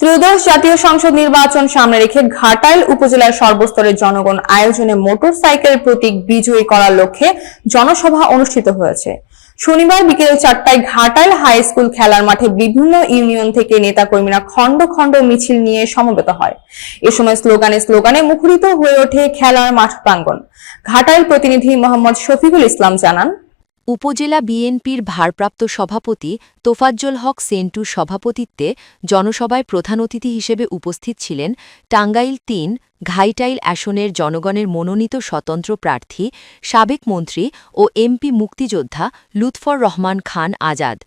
ত্রয়োদশ জাতীয় সংসদ নির্বাচন সামনে রেখে ঘাটাইল উপজেলার সর্বস্তরের জনগণ আয়োজনে মোটরসাইকেল প্রতীক বিজয়ী করার লক্ষ্যে জনসভা অনুষ্ঠিত হয়েছে। শনিবার বিকেল চারটায় ঘাটাইল হাই স্কুল খেলার মাঠে বিভিন্ন ইউনিয়ন থেকে নেতাকর্মীরা খণ্ড খণ্ড মিছিল নিয়ে সমবেত হয়। এ সময় স্লোগানে স্লোগানে মুখরিত হয়ে ওঠে খেলার মাঠ প্রাঙ্গণ। ঘাটাইল প্রতিনিধি মোহাম্মদ শফিকুল ইসলাম জানান উপজেলা বিএনপির ভারপ্রাপ্ত সভাপতি তোফাজ্জল হক সেন্টুর সভাপতিত্বে জনসভায় প্রধান অতিথি হিসেবে উপস্থিত ছিলেন টাঙ্গাইল তিন ঘাইটাইল আসনের জনগণের মনোনীত স্বতন্ত্র প্রার্থী, সাবেক মন্ত্রী ও এমপি মুক্তিযোদ্ধা লুৎফর রহমান খান আজাদ।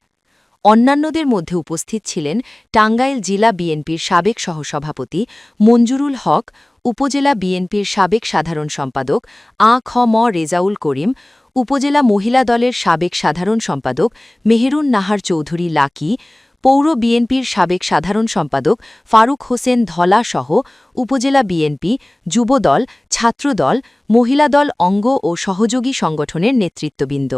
অন্যান্যদের মধ্যে উপস্থিত ছিলেন টাঙ্গাইল জেলা বিএনপির সাবেক সহসভাপতি মঞ্জুরুল হক, উপজেলা বিএনপির সাবেক সাধারণ সম্পাদক আ খ ম রেজাউল করিম উপজেলা মহিলা দলের সাবেক সাধারণ সম্পাদক মেহেরুন নাহার চৌধুরী লাকি, পৌর বিএনপির সাবেক সাধারণ সম্পাদক ফারুক হোসেন ধলা সহ উপজেলা বিএনপি যুবদল ছাত্রদল, মহিলা দল, অঙ্গ ও সহযোগী সংগঠনের নেতৃত্ববৃন্দ।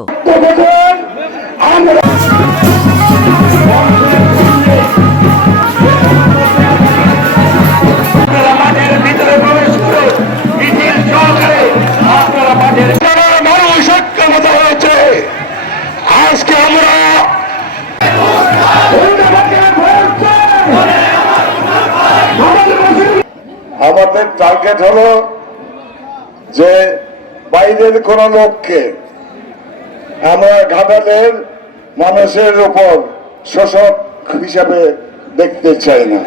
আমাদের টার্গেট হলো যে বাইরের কোন লোককে আমরা ঘাটালের মানুষের উপর শোষক হিসাবে দেখতে চাই না।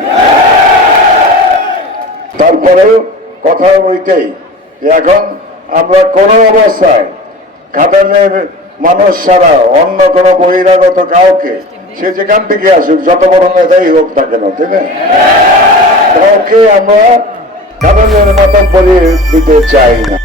তারপরেও কথা ওইটাই এখন আমরা কোনো অবস্থায় ঘাটালের মানুষ ছাড়া অন্য কোনো বহিরাগত কাউকে সে যেখান থেকে আসুক, যত বড় নেতাই হোক না কেন ঠিক না? কাউকে আমরা ঘাটালের মতো পরিয়ে দিতে চাই না।